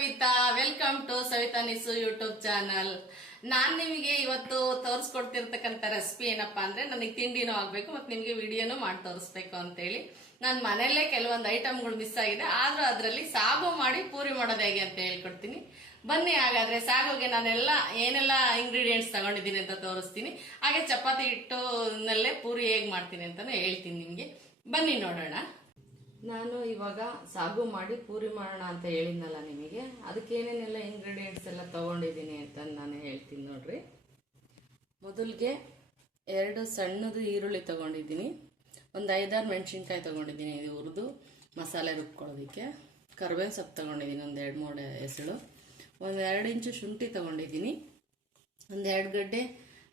Savita, welcome to Savitha Nisu YouTube channel. ನಾನ್ ನಿಮಗೆ ಇವತ್ತು ತೋರಿಸ್ಕೊಡ್ತಿರ್ತಕ್ಕಂಥ ರೆಸಿಪಿ ಏನಪ್ಪಾ ಅಂದ್ರೆ, ನನಗೆ ತಿಂಡಿನೂ ಆಗ್ಬೇಕು ಮತ್ತೆ ನಿಮ್ಗೆ ವಿಡಿಯೋನು ಮಾಡಿ ತೋರಿಸ್ಬೇಕು ಅಂತ ಹೇಳಿ ನಾನು ಮನೆಯಲ್ಲೇ ಕೆಲವೊಂದು ಐಟಮ್ಗಳು ಮಿಸ್ ಆಗಿದೆ. ಆದ್ರೂ ಅದರಲ್ಲಿ ಸಾಗು ಮಾಡಿ ಪೂರಿ ಮಾಡೋದು ಹೇಗೆ ಅಂತ ಹೇಳ್ಕೊಡ್ತೀನಿ. ಬನ್ನಿ ಹಾಗಾದ್ರೆ ಸಾಗುಗೆ ನಾನೆಲ್ಲ ಏನೆಲ್ಲ ಇಂಗ್ರೀಡಿಯೆಂಟ್ಸ್ ತಗೊಂಡಿದ್ದೀನಿ ಅಂತ ತೋರಿಸ್ತೀನಿ. ಹಾಗೆ ಚಪಾತಿ ಹಿಟ್ಟುನಲ್ಲೇ ಪೂರಿ ಹೇಗ್ ಮಾಡ್ತೀನಿ ಅಂತಾನು ಹೇಳ್ತೀನಿ ನಿಮ್ಗೆ. ಬನ್ನಿ ನೋಡೋಣ. ನಾನು ಇವಾಗ ಸಾಗು ಮಾಡಿ ಪೂರಿ ಮಾಡೋಣ ಅಂತ ಹೇಳಿದ್ನಲ್ಲ ನಿಮಗೆ, ಅದಕ್ಕೆ ಏನೇನೆಲ್ಲ ಇಂಗ್ರೀಡಿಯೆಂಟ್ಸ್ ಎಲ್ಲ ತಗೊಂಡಿದ್ದೀನಿ ಅಂತ ನಾನು ಹೇಳ್ತೀನಿ ನೋಡ್ರಿ. ಮೊದಲಿಗೆ 2 ಸಣ್ಣದು ಈರುಳ್ಳಿ ತಗೊಂಡಿದ್ದೀನಿ, ಒಂದು 5-6 ಮೆಣಸಿನ್ಕಾಯಿ ತಗೊಂಡಿದ್ದೀನಿ ಇದು ಹುರಿದು ಮಸಾಲೆ ರುಬ್ಕೊಳ್ಳೋದಕ್ಕೆ. ಕರಿಬೇವು ಸೊಪ್ಪು ತಗೊಂಡಿದ್ದೀನಿ ಒಂದು 2-3 ಎಸಳು, ಒಂದು 2 ಇಂಚು ಶುಂಠಿ ತಗೊಂಡಿದ್ದೀನಿ, ಒಂದು 2 ಗಡ್ಡೆ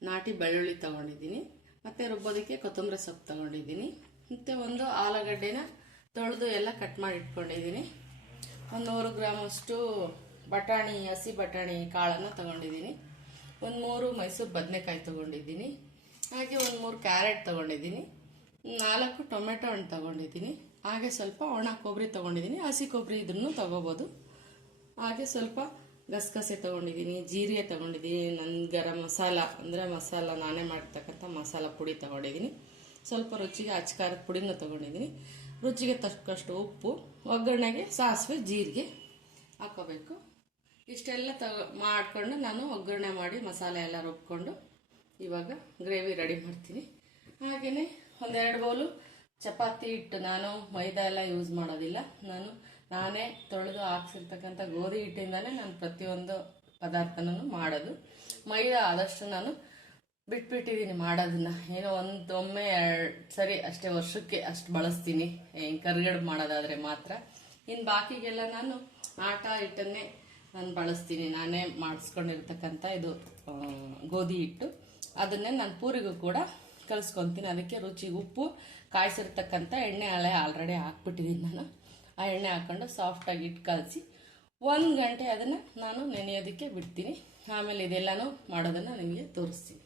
ನಾಟಿ ಬೆಳ್ಳುಳ್ಳಿ ತಗೊಂಡಿದ್ದೀನಿ, ಮತ್ತು ರುಬ್ಬೋದಕ್ಕೆ ಕೊತ್ತಂಬರಿ ಸೊಪ್ಪು ತಗೊಂಡಿದ್ದೀನಿ, ಮತ್ತು ಒಂದು ಆಲೂಗಡ್ಡೆನ ತೊಳೆದು ಎಲ್ಲ ಕಟ್ ಮಾಡಿ ಇಟ್ಕೊಂಡಿದ್ದೀನಿ. ಒಂದು 100 ಗ್ರಾಮಷ್ಟು ಬಟಾಣಿ, ಹಸಿ ಬಟಾಣಿ ಕಾಳನ್ನು ತಗೊಂಡಿದ್ದೀನಿ, ಒಂದು 3 ಮೈಸೂರು ಬದನೆಕಾಯಿ ತಗೊಂಡಿದ್ದೀನಿ, ಹಾಗೆ ಒಂದು 3 ಕ್ಯಾರೆಟ್ ತಗೊಂಡಿದ್ದೀನಿ, 4 ಟೊಮೆಟೊ ಹಣ್ಣು ತಗೊಂಡಿದ್ದೀನಿ, ಹಾಗೆ ಸ್ವಲ್ಪ ಒಣ ಕೊಬ್ಬರಿ ತಗೊಂಡಿದ್ದೀನಿ, ಹಸಿ ಕೊಬ್ಬರಿ ಇದನ್ನು ತಗೋಬೋದು. ಹಾಗೆ ಸ್ವಲ್ಪ ಗಸಗಸೆ ತಗೊಂಡಿದ್ದೀನಿ, ಜೀರಿಗೆ ತಗೊಂಡಿದ್ದೀನಿ, ನನ್ನ ಗರಂ ಮಸಾಲ ಅಂದರೆ ಮಸಾಲ ನಾನೇ ಮಾಡಿರ್ತಕ್ಕಂಥ ಮಸಾಲ ಪುಡಿ ತಗೊಂಡಿದ್ದೀನಿ, ಸ್ವಲ್ಪ ರುಚಿಗೆ ಅಚ್ಕಾರದ ಪುಡಿನೂ ತಗೊಂಡಿದ್ದೀನಿ, ರುಚಿಗೆ ತಕ್ಕಷ್ಟು ಉಪ್ಪು, ಒಗ್ಗರಣೆಗೆ ಸಾಸಿವೆ ಜೀರಿಗೆ ಹಾಕೋಬೇಕು. ಇಷ್ಟೆಲ್ಲ ಮಾಡಿಕೊಂಡು ನಾನು ಒಗ್ಗರಣೆ ಮಾಡಿ ಮಸಾಲೆ ಎಲ್ಲ ರುಬ್ಕೊಂಡು ಇವಾಗ ಗ್ರೇವಿ ರೆಡಿ ಮಾಡ್ತೀನಿ. ಹಾಗೆಯೇ 1-2 ಬೌಲು ಚಪಾತಿ ಹಿಟ್ಟು, ನಾನು ಮೈದಾ ಎಲ್ಲ ಯೂಸ್ ಮಾಡೋದಿಲ್ಲ, ನಾನೇ ತೊಳೆದು ಹಾಕ್ಸಿರ್ತಕ್ಕಂಥ ಗೋಧಿ ಹಿಟ್ಟಿಂದಾನೇ ನಾನು ಪ್ರತಿಯೊಂದು ಪದಾರ್ಥನೂ ಮಾಡೋದು. ಮೈದಾ ಆದಷ್ಟು ನಾನು ಬಿಟ್ಬಿಟ್ಟಿದ್ದೀನಿ ಮಾಡೋದನ್ನ, ಏನೋ ಒಮ್ಮೆ 2 ಸರಿ ಅಷ್ಟೇ ವರ್ಷಕ್ಕೆ ಅಷ್ಟು ಬಳಸ್ತೀನಿ, ಕರ್ಗಡ್ ಮಾಡೋದಾದರೆ ಮಾತ್ರ. ಇನ್ನು ಬಾಕಿಗೆಲ್ಲ ನಾನು ಆಟ ಹಿಟ್ಟನ್ನೇ ನಾನು ಬಳಸ್ತೀನಿ, ನಾನೇ ಮಾಡಿಸ್ಕೊಂಡಿರ್ತಕ್ಕಂಥ ಇದು ಗೋಧಿ ಹಿಟ್ಟು, ಅದನ್ನೇ ನಾನು ಪೂರಿಗೂ ಕೂಡ ಕಲಿಸ್ಕೊತೀನಿ. ಅದಕ್ಕೆ ರುಚಿಗೆ ಉಪ್ಪು, ಕಾಯಿಸಿರ್ತಕ್ಕಂಥ ಎಣ್ಣೆ ಆಲ್ರೆಡಿ ಹಾಕ್ಬಿಟ್ಟಿದ್ದೀನಿ ನಾನು. ಆ ಎಣ್ಣೆ ಹಾಕ್ಕೊಂಡು ಸಾಫ್ಟಾಗಿ ಹಿಟ್ಟು ಕಲಸಿ 1 ಗಂಟೆ ಅದನ್ನು ನಾನು ನೆನೆಯೋದಕ್ಕೆ ಬಿಡ್ತೀನಿ. ಆಮೇಲೆ ಇದೆಲ್ಲನೂ ಮಾಡೋದನ್ನು ನಿಮಗೆ ತೋರಿಸ್ತೀನಿ.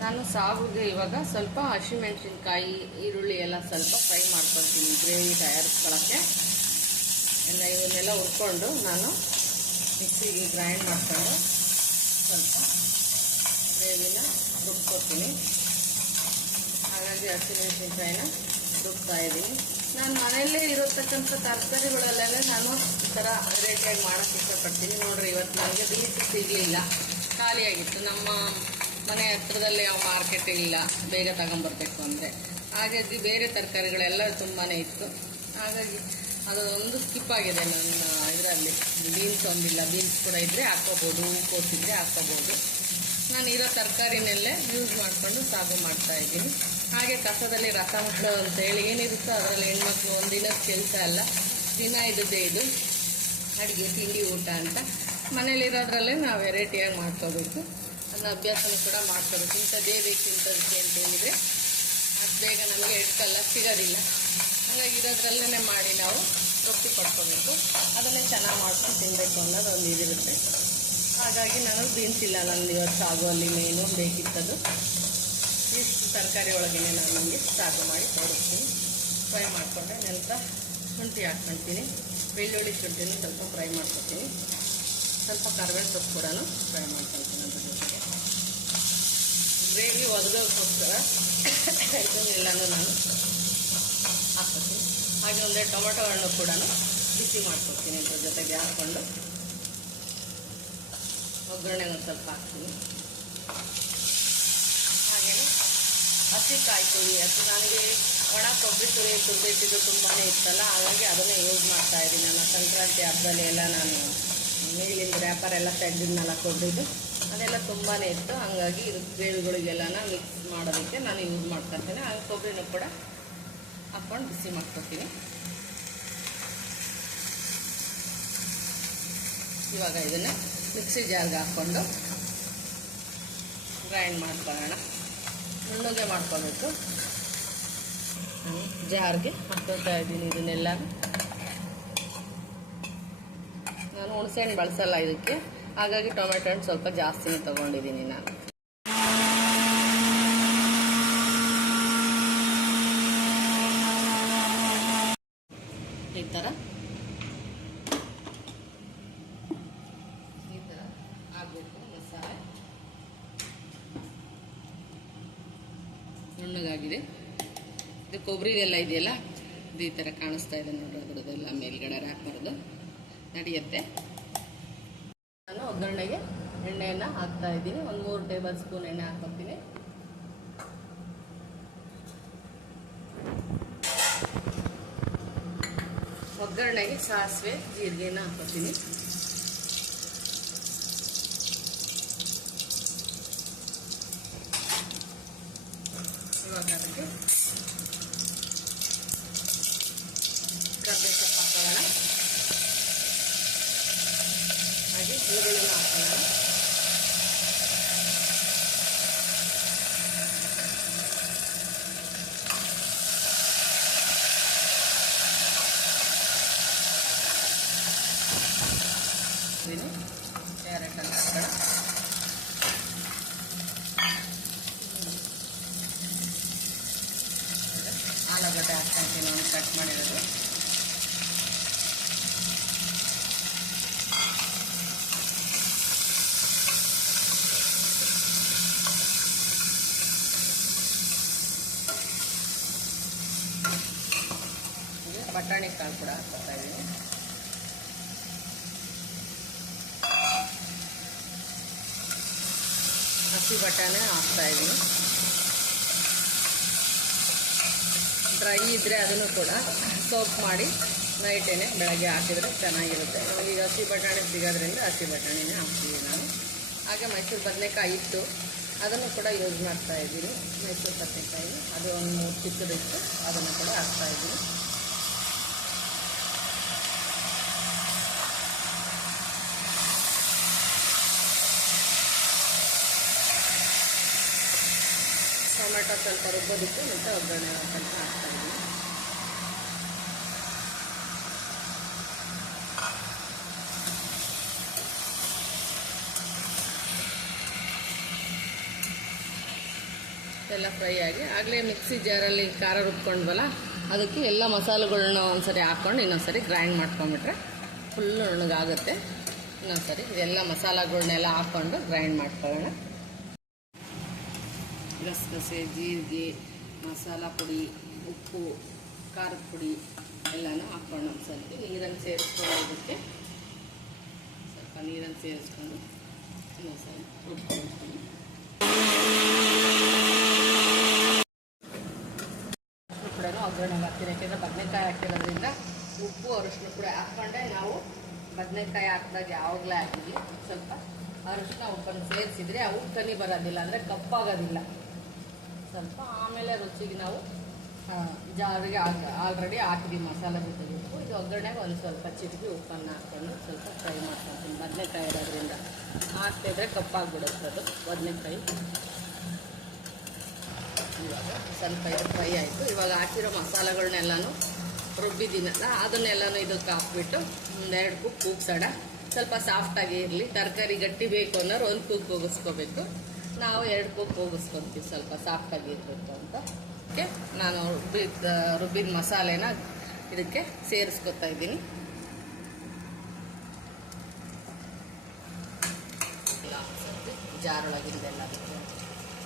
ನಾನು ಸಾಗುಗೆ ಇವಾಗ ಸ್ವಲ್ಪ ಹಸಿಮೆಣಸಿನ್ಕಾಯಿ, ಈರುಳ್ಳಿ ಎಲ್ಲ ಸ್ವಲ್ಪ ಫ್ರೈ ಮಾಡ್ಕೊಳ್ತೀನಿ ಗ್ರೇವಿ ತಯಾರಿಸ್ಕೊಳ್ಳೋಕ್ಕೆ. ಇವನ್ನೆಲ್ಲ ಹುರ್ಕೊಂಡು ನಾನು ಮಿಕ್ಸಿಗೆ ಗ್ರೈಂಡ್ ಮಾಡ್ಕೊಂಡು ಸ್ವಲ್ಪ ಗ್ರೇವಿನ ರುಬ್ಕೊತೀನಿ. ಹಾಗಾಗಿ ಹಸಿಮೆಣಸಿನ್ಕಾಯಿನ ರುಬ್ತಾ ಇದ್ದೀನಿ. ನಾನು ಮನೆಯಲ್ಲೇ ಇರತಕ್ಕಂಥ ತರಕಾರಿಗಳಲ್ಲೆಲ್ಲ ನಾನು ಈ ಥರ ವೆರೈಟಿಯಾಗಿ ಮಾಡೋಕ್ಕೆ ಇಷ್ಟಪಡ್ತೀನಿ. ನೋಡ್ರಿ, ಇವತ್ತು ನನಗೆ ಬೀನ್ಸ್ ಸಿಗಲಿಲ್ಲ, ಖಾಲಿಯಾಗಿತ್ತು. ನಮ್ಮ ಮನೆ ಹತ್ರದಲ್ಲಿ ಯಾವ ಮಾರ್ಕೆಟ್ ಇಲ್ಲ ಬೇಗ ತಗೊಂಬರ್ಬೇಕು ಅಂದರೆ, ಹಾಗಾಗಿ ಬೇರೆ ತರಕಾರಿಗಳೆಲ್ಲ ತುಂಬಾ ಇತ್ತು. ಹಾಗಾಗಿ ಅದು ಒಂದು ಸ್ಕಿಪ್ ಆಗಿದೆ ನನ್ನ ಇದರಲ್ಲಿ. ಬೀನ್ಸ್ ಒಂದಿಲ್ಲ, ಬೀನ್ಸ್ ಕೂಡ ಇದ್ದರೆ ಹಾಕ್ಕೋಬೋದು, ಹೂಕೋಸಿದ್ರೆ ಹಾಕ್ಕೋಬೋದು. ನಾನು ಇರೋ ತರಕಾರಿನಲ್ಲೇ ಯೂಸ್ ಮಾಡಿಕೊಂಡು ಸಾಗು ಮಾಡ್ತಾಯಿದ್ದೀನಿ. ಹಾಗೆ ಕಸದಲ್ಲಿ ರಸ ಮಾಡೋ ಅಂತೇಳಿ ಏನಿರುತ್ತೋ ಅದರಲ್ಲಿ ಹೆಣ್ಮಕ್ಳು ಒಂದಿನದ ಕೆಲಸ ಅಲ್ಲ, ದಿನ ಇದ್ದದ್ದೇ ಇದು ಅಡುಗೆ ತಿಂಡಿ ಊಟ ಅಂತ. ಮನೇಲಿರೋದ್ರಲ್ಲೇ ನಾವು ವೆರೈಟಿಯಾಗಿ ಮಾಡ್ಕೋಬೇಕು, ಅದನ್ನ ಅಭ್ಯಾಸನೂ ಕೂಡ ಮಾಡ್ಕೋಬೇಕು. ಇಂಥದ್ದೇ ಬೇಕು ಇಂಥದಕ್ಕೆ ಅಂತೇಳಿದರೆ ಅಷ್ಟು ಬೇಗ ನಮಗೆ ಎಡ್ಕಲ್ಲ ಸಿಗೋದಿಲ್ಲ. ಹಾಗಾಗಿ ಇರೋದ್ರಲ್ಲೇ ಮಾಡಿ ನಾವು ರೊಟ್ಟಿ ಕೊಡ್ಕೋಬೇಕು, ಅದನ್ನೇ ಚೆನ್ನಾಗಿ ಮಾಡ್ಕೊಂಡು ತಿನ್ನಬೇಕು ಅನ್ನೋದು ಒಂದು ಇದಿರುತ್ತೆ. ಹಾಗಾಗಿ ನಾನು ಬೀನ್ಸ್ ಇಲ್ಲ, ನಂದು ಇವತ್ತು ಸಾಗು ಅಲ್ಲಿ ಮೇನು ಬೇಕಿತ್ತದು. ಇಷ್ಟು ತರಕಾರಿ ಒಳಗೇ ನಾನು ನಮಗೆ ಸಾಗು ಮಾಡಿ ತೋರಿಸ್ತೀನಿ. ಫ್ರೈ ಮಾಡಿಕೊಂಡೆ ನಂತರ ಶುಂಠಿ ಹಾಕ್ಕೊಳ್ತೀನಿ, ಬೆಳ್ಳುಳ್ಳಿ ಶುಂಠಿನೂ ಸ್ವಲ್ಪ ಫ್ರೈ ಮಾಡ್ಕೊತೀನಿ, ಸ್ವಲ್ಪ ಕರಿಬೇವು ಸೊಪ್ಪು ಕೂಡ ಫ್ರೈ ಮಾಡ್ಕೊಳ್ತೀನಿ. ಅದ್ರ ಜೊತೆಗೆ ಗ್ರೇವಿ ಒದಗೋಕ್ಕೋಸ್ಕರ ಇದನ್ನೆಲ್ಲನೂ ನಾನು ಹಾಕ್ಕೊತೀನಿ. ಹಾಗೆ ಒಂದೇ ಟೊಮೆಟೊ ಹಣ್ಣು ಕೂಡ ಬಿಸಿ ಮಾಡ್ಕೊತೀನಿ. ಅದ್ರ ಜೊತೆಗೆ ಹಾಕ್ಕೊಂಡು ಒಗ್ಗರಣೆಗೆ ಒಂದು ಸ್ವಲ್ಪ ಹಾಕ್ತೀನಿ. ಹಾಗೆಯೇ ಹಸಿ ಕಾಯಿ ತುರಿ, ನನಗೆ ಒಣ ಕೊಬ್ಬರಿ ತುರಿಯಿಟ್ಟಿದ್ದು ತುಂಬಾ ಇತ್ತಲ್ಲ, ಹಾಗಾಗಿ ಅದನ್ನೇ ಯೂಸ್ ಮಾಡ್ತಾ ಇದ್ದೀನಿ. ನಾನು ಸಂಕ್ರಾಂತಿ ಹಬ್ಬದಲ್ಲಿ ಎಲ್ಲ ನಾನು ಮೇಲಿಂದ ರ್ಯಾಪರ್ ಎಲ್ಲ ತೆಗೆದಿದ್ನಲ್ಲ ಕೊಬ್ಬರಿದು, ಅದೆಲ್ಲ ತುಂಬಾ ಇತ್ತು. ಹಾಗಾಗಿ ಇದು ಗ್ರೇವಿಗಳಿಗೆಲ್ಲನ ಮಿಕ್ಸ್ ಮಾಡೋದಕ್ಕೆ ನಾನು ಯೂಸ್ ಮಾಡ್ಕೊತೀನಿ. ಹಾಗೆ ಕೊಬ್ಬರಿನೂ ಕೂಡ ಹಾಕ್ಕೊಂಡು ಬಿಸಿ ಮಾಡ್ಕೊತೀನಿ. ಇವಾಗ ಇದನ್ನು ಮಿಕ್ಸಿ ಜಾರ್ಗೆ ಹಾಕ್ಕೊಂಡು ಗ್ರೈಂಡ್ ಮಾಡ್ಕೊಳ್ಳೋಣ. ನುಣ್ಣಗೆ ಮಾಡ್ಕೋಬೇಕು. ಜಾರ್ಗೆ ಹಾಕ್ಕೊಳ್ತಾ ಇದ್ದೀನಿ ಇದನ್ನೆಲ್ಲ. ನಾನು ಹುಣಸೆಹಣ್ಣು ಬಳಸಲ್ಲ ಇದಕ್ಕೆ, ಹಾಗಾಗಿ ಟೊಮೆಟೊ ಹಣ್ಣು ಸ್ವಲ್ಪ ಜಾಸ್ತಿನೇ ತೊಗೊಂಡಿದ್ದೀನಿ ನಾನು. ಈ ಥರ ಕೊಬ್ಬರಿಗೆಲ್ಲ ಇದೆಯಲ್ಲ ಇದು ಈ ಥರ ಕಾಣಿಸ್ತಾ ಇದೆ ನೋಡ್ರಿ, ಅದ್ರದ್ದೆಲ್ಲ ಮೇಲ್ಗಡೆ ಹಾಕ್ಬಾರ್ದು, ನಡೆಯುತ್ತೆ. ನಾನು ಒಗ್ಗರಣೆಗೆ ಎಣ್ಣೆಯನ್ನು ಹಾಕ್ತಾ ಇದ್ದೀನಿ. ಒಂದು 3 ಟೇಬಲ್ ಸ್ಪೂನ್ ಎಣ್ಣೆ ಹಾಕ್ಕೊತೀನಿ. ಒಗ್ಗರಣೆಗೆ ಸಾಸಿವೆ ಜೀರಿಗೆನ ಹಾಕ್ಕೊತೀನಿ. ಇವಾಗ ಅದಕ್ಕೆ ಕರ್ಬೇವು ಸೊಪ್ಪು ಹಾಕೋಣ, ಹಾಗೆ ಈರುಳ್ಳಿನ ಹಾಕೋಣ. ಕ್ಯಾರೆಟನ್ನು ಹಾಕೋಣ. ಆಲೂಗಡ್ಡೆ ಹಾಕ್ಕೊಂತೀನಿ, ಒಂದು ಕಟ್ ಮಾಡಿರೋದು. ಬಟಾಣಿ ಕಾಳು ಕೂಡ ಹಾಕ್ತಾ ಇದ್ದೀನಿ. ಹಸಿ ಬಟಾಣಿ ಹಾಕ್ತಾ ಇದ್ದೀನಿ. ಡ್ರೈ ಇದ್ದರೆ ಅದನ್ನು ಕೂಡ ಸೋಪ್ ಮಾಡಿ ನೈಟೇನೆ ಬೆಳಗ್ಗೆ ಹಾಕಿದರೆ ಚೆನ್ನಾಗಿರುತ್ತೆ. ಈಗ ಹಸಿ ಬಟಾಣಿ ಸಿಗೋದ್ರಿಂದ ಹಸಿ ಬಟಾಣಿನೇ ಹಾಕ್ತೀವಿ ನಾನು. ಹಾಗೆ ಮೈಸೂರು ಬದನೆಕಾಯಿ ಇತ್ತು, ಅದನ್ನು ಕೂಡ ಯೂಸ್ ಮಾಡ್ತಾ ಇದ್ದೀನಿ. ಮೈಸೂರು ಬದನೆಕಾಯಿ ಅದು ಒಂದು 3 ಚಿಕ್ಕದಿತ್ತು, ಅದನ್ನು ಕೂಡ ಹಾಕ್ತಾ ಇದ್ದೀನಿ. ಟೊಮೆಟೊ ಸ್ವಲ್ಪ ರುಬ್ಬೋದಕ್ಕೆ ಮತ್ತು ಒಗ್ಗರಣೆ ಹಾಕೊಂಡು ಹಾಕ್ತಾ ಇದ್ದೀನಿ. ಎಲ್ಲ ಫ್ರೈ ಆಗಿ ಆಗಲೇ ಮಿಕ್ಸಿ ಜಾರಲ್ಲಿ ಖಾರ ರುಬ್ಕೊಂಡ್ವಲ್ಲ, ಅದಕ್ಕೆ ಎಲ್ಲ ಮಸಾಲೆಗಳನ್ನ ಒಂದ್ಸರಿ ಹಾಕ್ಕೊಂಡು ಇನ್ನೊಂದ್ಸರಿ ಗ್ರೈಂಡ್ ಮಾಡ್ಕೊಂಬಿಟ್ರೆ ಫುಲ್ ನುಣ್ಣಗಾಗುತ್ತೆ. ಇನ್ನೊಂದ್ಸರಿ ಇದೆಲ್ಲ ಮಸಾಲೆಗಳನ್ನೆಲ್ಲ ಹಾಕ್ಕೊಂಡು ಗ್ರೈಂಡ್ ಮಾಡ್ಕೊಳ್ಳೋಣ. ಗಸಗಸೆ, ಜೀರಿಗೆ, ಮಸಾಲ ಪುಡಿ, ಉಪ್ಪು, ಖಾರದ ಪುಡಿ ಎಲ್ಲನೂ ಹಾಕ್ಕೊಂಡು ಒಂದು ಸ್ವಲ್ಪ ನೀರನ್ನು ಸೇರಿಸ್ಕೊಂಡು ಇದಕ್ಕೆ ಸ್ವಲ್ಪ ನೀರನ್ನು ಸೇರಿಸ್ಕೊಂಡು ಇನ್ನೊಂದು ಸ್ವಲ್ಪ ರುಬ್ಕೊಳ್ತೀನಿ. ಕೂಡ ಒಗ್ಗರಣೆ ಹಾಕ್ತೀನಿ, ಯಾಕೆಂದರೆ ಬದನೆಕಾಯಿ ಹಾಕಿರೋದ್ರಿಂದ ಉಪ್ಪು ಅರಿಶಿನ ಕೂಡ ಹಾಕ್ಕೊಂಡೆ ನಾವು ಬದನೆಕಾಯಿ ಹಾಕಿದಾಗ ಯಾವಾಗಲೇ ಹಾಕಿದ್ವಿ. ಸ್ವಲ್ಪ ಅರಿಶಿನ ಉಪ್ಪನ್ನು ಸೇರಿಸಿದ್ರೆ ಅವು ಕನಿ ಬರೋದಿಲ್ಲ, ಅಂದರೆ ಕಪ್ಪಾಗೋದಿಲ್ಲ ಸ್ವಲ್ಪ. ಆಮೇಲೆ ರುಚಿಗೆ ನಾವು ಜಾರಿಗೆ ಆಲ್ರೆಡಿ ಹಾಕಿದ್ವಿ ಮಸಾಲೆ ಜೊತೆಗೆ ಉಪ್ಪು. ಇದು ಒಗ್ಗರಣೆಗೆ ಒಂದು ಸ್ವಲ್ಪ ಚಿಟಿಕೆ ಉಪ್ಪನ್ನು ಹಾಕ್ಕೊಂಡು ಸ್ವಲ್ಪ ಫ್ರೈ ಮಾಡ್ಕೊಳ್ತೀನಿ. ಬದನೆಕಾಯಿ ಇರೋದ್ರಿಂದ ಹಾಕ್ತಿದ್ರೆ ಕಪ್ಪಾಗಿಬಿಡುತ್ತೆ ಅದು ಬದನೆಕಾಯಿ. ಇವಾಗ ಸ್ವಲ್ಪ ಇದು ಫ್ರೈ ಆಯಿತು. ಇವಾಗ ಹಾಕಿರೋ ಮಸಾಲೆಗಳನ್ನೆಲ್ಲನೂ ರುಬ್ಬಿದ್ದೀನಲ್ಲ ಅದನ್ನೆಲ್ಲನೂ ಇದಕ್ಕೆ ಹಾಕ್ಬಿಟ್ಟು 1-2 ಕುಕ್ ಕೂಗ್ಸೋಣ. ಸ್ವಲ್ಪ ಸಾಫ್ಟಾಗಿ ಇರಲಿ. ತರಕಾರಿ ಗಟ್ಟಿ ಬೇಕು ಅನ್ನೋರು 1 ಕುಕ್ ಹೋಗಿಸ್ಕೋಬೇಕು. ನಾವು 2 ಕುಕ್ ಹೋಗಿಸ್ಕೊತೀವಿ ಸ್ವಲ್ಪ ಸಾಫ್ಟಾಗಿ ಇರಬೇಕು ಅಂತ. ಅದಕ್ಕೆ ನಾನು ರುಬ್ಬಿದ ಮಸಾಲೆನ ಇದಕ್ಕೆ ಸೇರಿಸ್ಕೊತಾ ಇದ್ದೀನಿ. ಜಾರೊಳಗಿಂದೆಲ್ಲ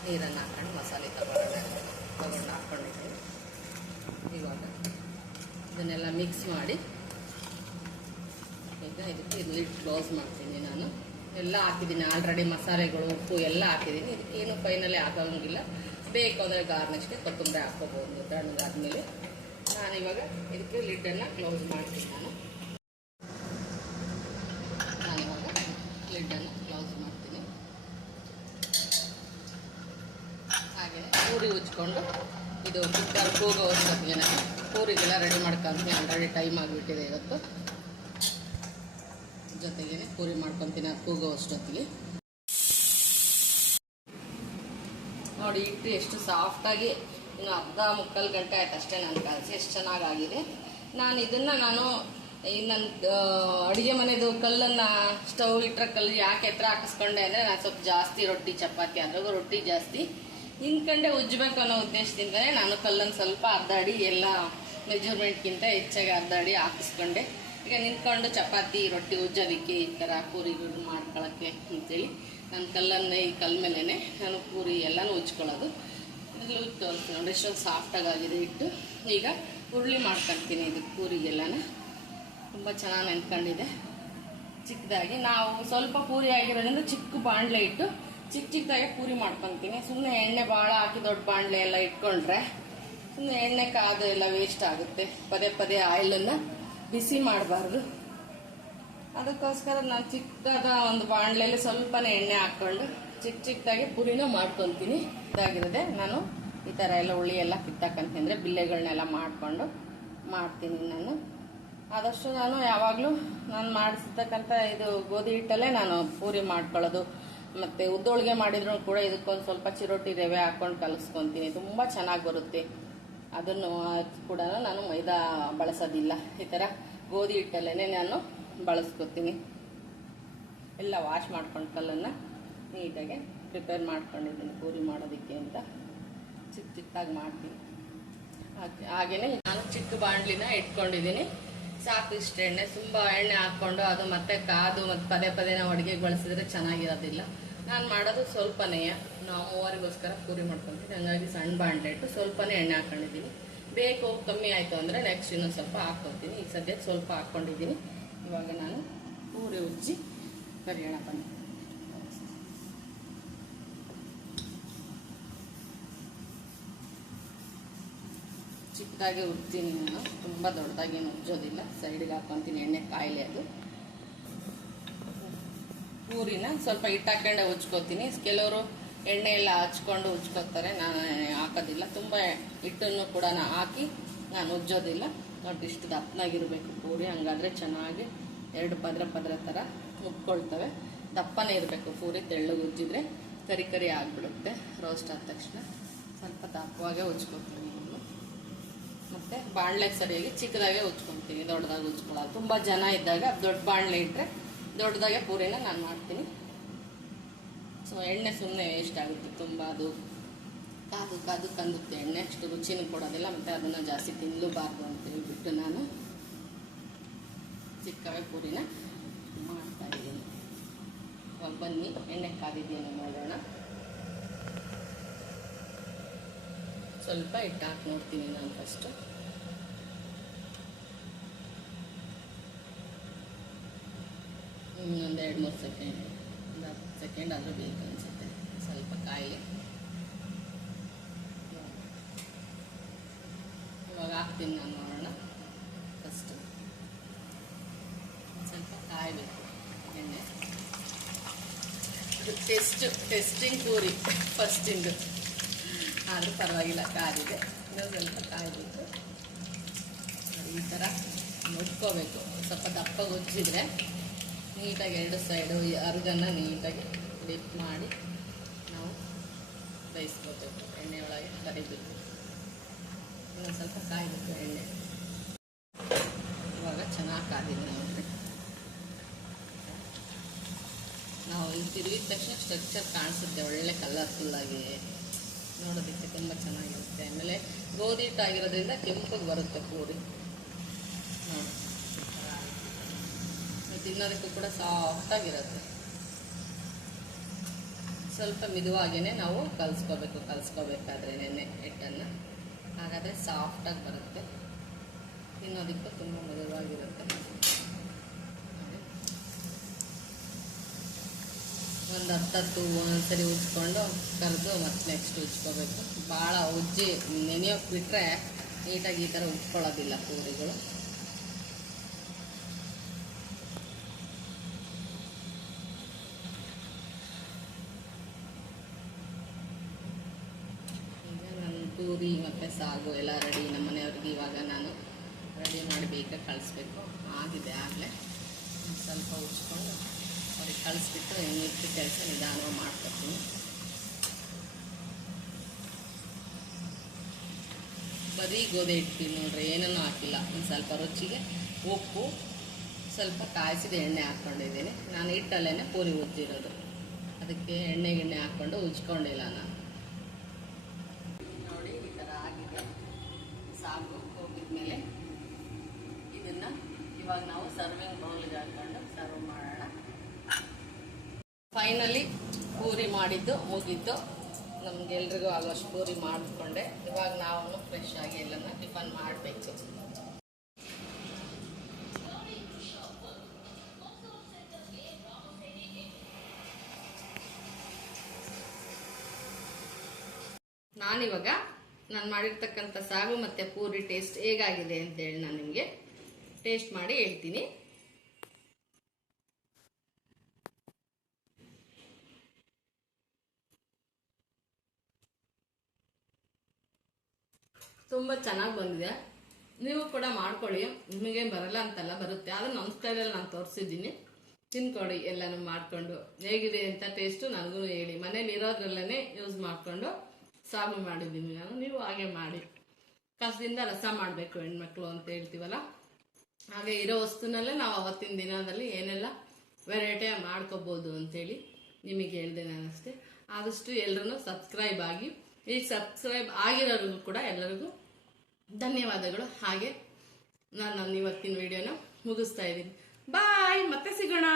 ನೀರನ್ನು ಹಾಕೊಂಡು ಮಸಾಲೆ ತಗೊಂಡು ಹಾಕ್ಕೊಂಡಿದ್ದೀನಿ. ಇವಾಗ ಇದನ್ನೆಲ್ಲ ಮಿಕ್ಸ್ ಮಾಡಿ ಈಗ ಇದಕ್ಕೆ ಲಿಡ್ ಕ್ಲೋಸ್ ಮಾಡ್ತೀನಿ. ನಾನು ಎಲ್ಲ ಹಾಕಿದ್ದೀನಿ ಆಲ್ರೆಡಿ, ಮಸಾಲೆಗಳು ಉಪ್ಪು ಎಲ್ಲ ಹಾಕಿದ್ದೀನಿ. ಇದಕ್ಕೇನು ಫೈನಲಿ ಹಾಕೋಂಗಿಲ್ಲ. ಬೇಕು ಅಂದರೆ ಗಾರ್ನಿಷ್ಗೆ ಕೊತ್ತಂಬರಿ ಹಾಕ್ಕೋಬೋದು ತಣ್ಣಗಾದ್ಮೇಲೆ. ನಾನಿವಾಗ ಇದಕ್ಕೆ ಲಿಡ್ಡನ್ನು ಕ್ಲೋಸ್ ಮಾಡ್ತೀನಿ. ನಾನಿವಾಗ ಲಿಡ್ಡನ್ನು ಕ್ಲೋಸ್ ಮಾಡ್ತೀನಿ. ಹಾಗೆ ಪೂರಿ ಉಜ್ಕೊಂಡು ಇದು ಕುಕ್ಕರ್ ಕೂಗೋಷ್ಟೊತ್ತಿಗೆ ನಾನು ಪೂರಿಗೆಲ್ಲ ರೆಡಿ ಮಾಡ್ಕೊತೀನಿ. ಆಲ್ರೆಡಿ ಟೈಮ್ ಆಗಿಬಿಟ್ಟಿದೆ ಇವತ್ತು. ಜೊತೆಗೇ ಪೂರಿ ಮಾಡ್ಕೊತೀನಿ ಅದು ಕೂಗೋ ಅಷ್ಟೊತ್ತಿಗೆ. ನೋಡಿ ಹಿಟ್ಟು ಎಷ್ಟು ಸಾಫ್ಟಾಗಿ, ಇನ್ನು 1/2-3 ಗಂಟೆ ಆಯ್ತು ಅಷ್ಟೇ ನಾನು ಕಲಸಿ. ಎಷ್ಟು ಚೆನ್ನಾಗಾಗಿದೆ. ನಾನು ನನ್ನ ಅಡುಗೆ ಮನೆದು ಕಲ್ಲನ್ನು ಸ್ಟವ್ ಇಟ್ಟರೆ ಕಲ್ಲು ಯಾಕೆ ಎತ್ತರ ಹಾಕಿಸ್ಕೊಂಡೆ ಅಂದರೆ ನಾನು ಸ್ವಲ್ಪ ಜಾಸ್ತಿ ರೊಟ್ಟಿ ಚಪಾತಿ ಅದ್ರಾಗೂ ರೊಟ್ಟಿ ಜಾಸ್ತಿ ನಿಂತ್ಕೊಂಡೆ ಉಜ್ಜಬೇಕು ಅನ್ನೋ ಉದ್ದೇಶದಿಂದಲೇ ನಾನು ಕಲ್ಲನ್ನು ಸ್ವಲ್ಪ ಅರ್ಧ ಅಡಿ ಎಲ್ಲ ಮೆಜರ್ಮೆಂಟ್ಗಿಂತ ಹೆಚ್ಚಾಗಿ ಅರ್ಧ ಅಡಿ ಹಾಕಿಸ್ಕೊಂಡೆ. ಈಗ ನಿಂತ್ಕೊಂಡು ಚಪಾತಿ ರೊಟ್ಟಿ ಉಜ್ಜೋದಕ್ಕೆ ಈ ಥರ ಪೂರಿಗಳು ಮಾಡ್ಕೊಳ್ಳೋಕ್ಕೆ ಅಂತೇಳಿ ನಾನು ಕಲ್ಲನ್ನು ಈ ಕಲ್ಲ ಮೇಲೇ ನಾನು ಪೂರಿ ಎಲ್ಲನೂ ಉಜ್ಕೊಳ್ಳೋದು. ಇಲ್ಲೂ ತೋರಿಸ್ತೀನಿ ನೋಡಿ ಎಷ್ಟೊಂದು ಸಾಫ್ಟಾಗಿ ಆಗಿದೆ ಹಿಟ್ಟು. ಈಗ ಉರುಳಿ ಮಾಡ್ಕೊಳ್ತೀನಿ ಇದು ಪೂರಿಗೆಲ್ಲನ. ತುಂಬ ಚೆನ್ನಾಗಿ ನೆನ್ಕೊಂಡಿದೆ. ಚಿಕ್ಕದಾಗಿ ನಾವು ಸ್ವಲ್ಪ ಪೂರಿ ಆಗಿರೋದ್ರಿಂದ ಚಿಕ್ಕ ಬಾಣಲೆ ಇಟ್ಟು ಚಿಕ್ಕದಾಗಿ ಪೂರಿ ಮಾಡ್ಕೊತೀನಿ. ಸುಮ್ಮನೆ ಎಣ್ಣೆ ಭಾಳ ಹಾಕಿ ದೊಡ್ಡ ಬಾಣಲೆ ಎಲ್ಲ ಇಟ್ಕೊಂಡ್ರೆ ಸುಮ್ಮನೆ ಎಣ್ಣೆ ಕಾದು ಎಲ್ಲ ವೇಸ್ಟ್ ಆಗುತ್ತೆ. ಪದೇ ಪದೇ ಆಯಿಲನ್ನು ಬಿಸಿ ಮಾಡಬಾರ್ದು. ಅದಕ್ಕೋಸ್ಕರ ನಾನು ಚಿಕ್ಕದಾದ ಒಂದು ಬಾಣಲೆಯಲ್ಲಿ ಸ್ವಲ್ಪನೇ ಎಣ್ಣೆ ಹಾಕ್ಕೊಂಡು ಚಿಕ್ಕದಾಗಿ ಪೂರಿನ ಮಾಡ್ಕೊತೀನಿ. ಇದಾಗಿರೋದೆ ನಾನು ಈ ಥರ ಎಲ್ಲ ಹುಳಿ ಎಲ್ಲ ಕಿತ್ತಾಕಂತೀನಿ, ಅಂದರೆ ಬಿಲ್ಲೆಗಳನ್ನೆಲ್ಲ ಮಾಡಿಕೊಂಡು ಮಾಡ್ತೀನಿ. ನಾನು ಆದಷ್ಟು ನಾನು ಯಾವಾಗಲೂ ನಾನು ಮಾಡಿಸ್ತಕ್ಕಂಥ ಇದು ಗೋಧಿ ಹಿಟ್ಟಲ್ಲೇ ನಾನು ಪೂರಿ ಮಾಡ್ಕೊಳ್ಳೋದು. ಮತ್ತು ಉದ್ದೋಳಿಗೆ ಮಾಡಿದ್ರು ಕೂಡ ಇದಕ್ಕೊಂದು ಸ್ವಲ್ಪ ಚಿರೋಟಿ ರವೆ ಹಾಕ್ಕೊಂಡು ಕಲಿಸ್ಕೊತೀನಿ. ತುಂಬ ಚೆನ್ನಾಗಿ ಬರುತ್ತೆ. ಅದನ್ನು ಕೂಡ ನಾನು ಮೈದಾ ಬಳಸೋದಿಲ್ಲ. ಈ ಥರ ಗೋಧಿ ಹಿಟ್ಟಲ್ಲೇ ನಾನು ಬಳಸ್ಕೊತೀನಿ. ಎಲ್ಲ ವಾಶ್ ಮಾಡ್ಕೊಂಡು ಕಲ್ಲನ್ನು ನೀಟಾಗಿ ಪ್ರಿಪೇರ್ ಮಾಡ್ಕೊಂಡಿದ್ದೀನಿ ಪೂರಿ ಮಾಡೋದಕ್ಕೆ ಅಂತ. ಚಿಕ್ಕದಾಗಿ ಮಾಡ್ತೀನಿ. ಹಾಗೆಯೇ ನಾನು ಚಿಕ್ಕ ಬಾಣಲಿನ ಇಟ್ಕೊಂಡಿದ್ದೀನಿ. ಸಾಕು ಇಷ್ಟು ಎಣ್ಣೆ. ತುಂಬ ಎಣ್ಣೆ ಹಾಕ್ಕೊಂಡು ಅದು ಮತ್ತೆ ಕಾದು ಮತ್ತು ಪದೇ ಪದೇ ನಾವು ಅಡುಗೆಗೆ ಬಳಸಿದ್ರೆ ಚೆನ್ನಾಗಿರೋದಿಲ್ಲ. ನಾನು ಮಾಡೋದು ಸ್ವಲ್ಪನೇ, ನಾವು ಮೂವರಿಗೋಸ್ಕರ ಪೂರಿ ಮಾಡ್ಕೊತೀನಿ. ಹಂಗಾಗಿ ಸಣ್ಣ ಬಾಣಲೆ ಇಟ್ಟು ಸ್ವಲ್ಪನೇ ಎಣ್ಣೆ ಹಾಕ್ಕೊಂಡಿದ್ದೀನಿ. ಬೇಕು ಕಮ್ಮಿ ಆಯಿತು ಅಂದರೆ ನೆಕ್ಸ್ಟ್ ಇನ್ನೊಂದು ಸ್ವಲ್ಪ ಹಾಕ್ಕೊತೀನಿ. ಈಗ ಸದ್ಯಕ್ಕೆ ಸ್ವಲ್ಪ ಹಾಕ್ಕೊಂಡಿದ್ದೀನಿ. ಇವಾಗ ನಾನು ಪೂರಿ ಉಜ್ಜಿ ಕರಿಯೋಣ ಬನ್ನಿ. ಚಿಕ್ಕದಾಗಿ ಉಜ್ತೀನಿ ನಾನು, ತುಂಬ ದೊಡ್ಡದಾಗೇನು ಉಜ್ಜೋದಿಲ್ಲ. ಸೈಡ್ಗೆ ಹಾಕ್ಕೊತೀನಿ ಎಣ್ಣೆ ಕಾಯಿಲೆ. ಅದು ಪೂರಿನ ಸ್ವಲ್ಪ ಹಿಟ್ಟು ಹಾಕೊಂಡೆ ಉಜ್ಕೋತೀನಿ. ಕೆಲವರು ಎಣ್ಣೆ ಎಲ್ಲ ಹಚ್ಕೊಂಡು ಉಜ್ಕೋತಾರೆ, ನಾನು ಹಾಕೋದಿಲ್ಲ. ತುಂಬ ಹಿಟ್ಟನ್ನು ಕೂಡ ಹಾಕಿ ನಾನು ಉಜ್ಜೋದಿಲ್ಲ. ನೋಡಿ ಇಷ್ಟು ದಪ್ಪನಾಗಿರಬೇಕು ಪೂರಿ, ಹಂಗಾದ್ರೆ ಚೆನ್ನಾಗಿ ಎರಡು ಪದ್ರ ಥರ ಮುಕ್ಕೊಳ್ತವೆ. ದಪ್ಪನೇ ಇರಬೇಕು ಪೂರಿ. ತೆಳ್ಳಗೆ ಉಜ್ಜಿದ್ರೆ ಕರಿ ಕರಿ ಆಗಿಬಿಡುತ್ತೆ. ರೋಸ್ಟ್ ಆದ ತಕ್ಷಣ ಸ್ವಲ್ಪ ದಪ್ಪವಾಗೇ ಉಜ್ಕೋತೀನಿ. ಮತ್ತು ಬಾಣಲೆಗೆ ಸರಿಯಾಗಿ ಚಿಕ್ಕದಾಗೆ ಉಜ್ಕೊತೀನಿ, ದೊಡ್ಡದಾಗಿ ಉಜ್ಕೊಳ್ಳೋದು. ತುಂಬ ಜನ ಇದ್ದಾಗ ದೊಡ್ಡ ಬಾಣಲೆ ಇಟ್ಟರೆ ದೊಡ್ಡದಾಗೆ ಪೂರಿನ ನಾನು ಮಾಡ್ತೀನಿ. ಸೊ ಎಣ್ಣೆ ಸುಮ್ಮನೆ ವೇಸ್ಟ್ ಆಗುತ್ತೆ ತುಂಬ. ಅದು ಕಾದು ಕಂದುತ್ತೆ ಎಣ್ಣೆ, ಅಷ್ಟು ರುಚಿನೂ ಕೊಡೋದಿಲ್ಲ. ಮತ್ತು ಅದನ್ನು ಜಾಸ್ತಿ ತಿನ್ನಲೂಬಾರ್ದು ಅಂತೇಳಿ ಬಿಟ್ಟು ನಾನು ಚಿಕ್ಕವೇ ಪೂರಿನ ಮಾಡ್ತಾಯಿದ್ದೀನಿ. ಇವಾಗ ಬನ್ನಿ ಎಣ್ಣೆ ಕಾದಿದ್ದೀನಿ ನೋಡೋಣ. ಸ್ವಲ್ಪ ಹಿಟ್ಟು ಹಾಕಿ ನೋಡ್ತೀನಿ ನಾನು ಫಸ್ಟು. ಒಂದು 2-3 ಸೆಕೆಂಡ್, ಒಂದು 10 ಸೆಕೆಂಡ್ ಆದರೂ ಬೇಕು ಅನಿಸುತ್ತೆ. ಸ್ವಲ್ಪ ಕಾಯಿಲೆ. ಇವಾಗ ಹಾಕ್ತೀನಿ ನಾನು ನೋಡೋಣ. ಫಸ್ಟು ಸ್ವಲ್ಪ ಕಾಯಬೇಕು ಎಣ್ಣೆ. ಟೆಸ್ಟಿಂಗ್ ಪೂರಿ ಫಸ್ಟಿಂದು ಆದರೂ ಪರವಾಗಿಲ್ಲ, ಕಾದಿದೆ. ಇನ್ನೊಂದು ಸ್ವಲ್ಪ ಕಾಯಬೇಕು. ಈ ಥರ ಮುಟ್ಕೋಬೇಕು. ಸ್ವಲ್ಪ ದಪ್ಪಗೆ ಉಜ್ಜಿದ್ರೆ ನೀಟಾಗಿ ಎರಡು ಸೈಡು ಅರ್ಗನ್ನು ನೀಟಾಗಿ ಡಿಪ್ ಮಾಡಿ ನಾವು ಬೇಯಿಸ್ಕೋಬೇಕು. ಎಣ್ಣೆ ಒಳಗೆ ಕರಿಬೇಕು. ಇನ್ನೊಂದು ಸ್ವಲ್ಪ ಕಾಯಬೇಕು ಎಣ್ಣೆ. ಇವಾಗ ಚೆನ್ನಾಗಿ ಕಾದಿದೆ ನೋಡಿರಿ. ನಾವು ಇಲ್ಲಿ ತಿರುಗಿದ ತಕ್ಷಣ ಸ್ಟ್ರಕ್ಚರ್ ಕಾಣಿಸುತ್ತೆ, ಒಳ್ಳೆ ಕಲರ್ಫುಲ್ಲಾಗಿ ನೋಡೋದಕ್ಕೆ ತುಂಬ ಚೆನ್ನಾಗಿರುತ್ತೆ. ಆಮೇಲೆ ಗೋಧಿ ಹಿಟ್ಟಾಗಿರೋದ್ರಿಂದ ಕೆಂಪಗೆ ಬರುತ್ತೆ ಪೂರಿ. ನೋಡಿ ತಿನ್ನೋದಕ್ಕೂ ಕೂಡ ಸಾಫ್ಟಾಗಿರುತ್ತೆ. ಸ್ವಲ್ಪ ಮಿದುವಾಗಿಯೇ ನಾವು ಕಲಿಸ್ಕೋಬೇಕಾದ್ರೆ ನೆನೆ ಹಿಟ್ಟನ್ನು, ಹಾಗಾದರೆ ಸಾಫ್ಟಾಗಿ ಬರುತ್ತೆ. ತಿನ್ನೋದಕ್ಕೂ ತುಂಬ ಮೃದುವಾಗಿರುತ್ತೆ. ಒಂದು 10 ಒಂದೊಂದ್ಸರಿ ಉಜ್ಕೊಂಡು ಕರೆದು ಮತ್ತು ನೆಕ್ಸ್ಟ್ ಉಜ್ಕೋಬೇಕು. ಭಾಳ ಉಜ್ಜಿ ನೆನೆಯೋಕೆ ಬಿಟ್ಟರೆ ನೀಟಾಗಿ ಈ ಥರ ಉಜ್ಕೊಳ್ಳೋದಿಲ್ಲ ಪೂರಿಗಳು. ಈಗ ನನ್ನ ಪೂರಿ ಮತ್ತು ಸಾಗು ಎಲ್ಲ ರೆಡಿ. ನಮ್ಮ ಮನೆಯವ್ರಿಗೆ ಇವಾಗ ನಾನು ರೆಡಿ ಮಾಡಿ ಬೇಗ ಕಳಿಸ್ಬೇಕು. ಆಗಿದೆ ಆಗಲೇ. ಸ್ವಲ್ಪ ಉಜ್ಕೊಂಡು ಅವ್ರಿಗೆ ಕಳಿಸ್ಬಿಟ್ಟು ಮಿಕ್ಕಿ ಕೆಲಸ ನಿಧಾನವಾಗಿ ಮಾಡ್ಕೊತೀನಿ. ಬರೀ ಗೋಧಿ ಹಿಟ್ಟು ನೋಡ್ರಿ, ಏನನ್ನೂ ಹಾಕಿಲ್ಲ. ಒಂದು ಸ್ವಲ್ಪ ರುಚಿಗೆ ಉಪ್ಪು, ಸ್ವಲ್ಪ ಕಾಯಿಸಿದ ಎಣ್ಣೆ ಹಾಕ್ಕೊಂಡಿದ್ದೀನಿ. ನಾನು ಹಿಟ್ಟಲ್ಲೇ ಪೂರಿ ಉಜ್ಜಿರೋದು, ಅದಕ್ಕೆ ಎಣ್ಣೆ ಹಾಕ್ಕೊಂಡು ಉಜ್ಕೊಂಡಿಲ್ಲ ನಾನು. ನೋಡಿ ಈ ಥರ ಆಗಿದೆ. ಸಾಕು ಹೋಗಿದ್ಮೇಲೆ ಇದನ್ನು ಇವಾಗ ನಾವು ಸರ್ವಿಂಗ್ ಬೌಲ್ಗೆ ಹಾಕ್ಕೊಂಡು ಸರ್ವ್ ಮಾಡೋಣ. ಫೈನಲಿ ಪೂರಿ ಮಾಡಿದ್ದು ಮುಗಿದ್ದು. ನಮ್ಗೆಲ್ರಿಗೂ ಆಗೋಷ್ಟು ಪೂರಿ ಮಾಡಿಕೊಂಡೆ. ಇವಾಗ ನಾವು ಫ್ರೆಶ್ ಆಗಿ ಎಲ್ಲನ ಟಿಫನ್ ಮಾಡಬೇಕು. ನಾನಿವಾಗ ನಾನು ಮಾಡಿರ್ತಕ್ಕಂಥ ಸಾಗು ಮತ್ತು ಪೂರಿ ಟೇಸ್ಟ್ ಹೇಗಾಗಿದೆ ಅಂತೇಳಿ ನಾನು ನಿಮಗೆ ಟೇಸ್ಟ್ ಮಾಡಿ ಹೇಳ್ತೀನಿ. ತುಂಬ ಚೆನ್ನಾಗಿ ಬಂದಿದೆ. ನೀವು ಕೂಡ ಮಾಡ್ಕೊಳ್ಳಿ. ನಿಮಗೆ ಬರಲ್ಲ ಅಂತಲ್ಲ, ಬರುತ್ತೆ. ಆದರೆ ನಮ್ಮ ಸ್ಟೈಲಲ್ಲಿ ನಾನು ತೋರಿಸಿದ್ದೀನಿ. ತಿನ್ಕೊಡಿ ಎಲ್ಲನೂ ಮಾಡಿಕೊಂಡು. ಹೇಗಿದೆ ಅಂತ ಟೇಸ್ಟು ನನಗೂ ಹೇಳಿ. ಮನೇಲಿ ಇರೋದ್ರಲ್ಲೇ ಯೂಸ್ ಮಾಡಿಕೊಂಡು ಸಾಗು ಮಾಡಿದ್ದೀನಿ ನಾನು. ನೀವು ಹಾಗೆ ಮಾಡಿ. ಕಸದಿಂದ ರಸ ಮಾಡಬೇಕು ಹೆಣ್ಮಕ್ಳು ಅಂತ ಹೇಳ್ತೀವಲ್ಲ, ಹಾಗೆ ಇರೋ ವಸ್ತುನಲ್ಲೇ ನಾವು ಅವತ್ತಿನ ದಿನದಲ್ಲಿ ಏನೆಲ್ಲ ವೆರೈಟಿಯಾಗಿ ಮಾಡ್ಕೋಬೋದು ಅಂತೇಳಿ ನಿಮಗೆ ಹೇಳಿದೆ ನಾನಷ್ಟೇ. ಆದಷ್ಟು ಎಲ್ಲರೂ ಸಬ್ಸ್ಕ್ರೈಬ್ ಆಗಿ. ಈಗ ಸಬ್ಸ್ಕ್ರೈಬ್ ಆಗಿರೋರಿಗೂ ಕೂಡ ಎಲ್ಲರಿಗೂ ಧನ್ಯವಾದಗಳು. ಹಾಗೆ ನಾನು ಇವತ್ತಿನ ವಿಡಿಯೋನ ಮುಗಿಸ್ತಾ ಇದ್ದೀನಿ. ಬಾಯ್, ಮತ್ತೆ ಸಿಗೋಣ.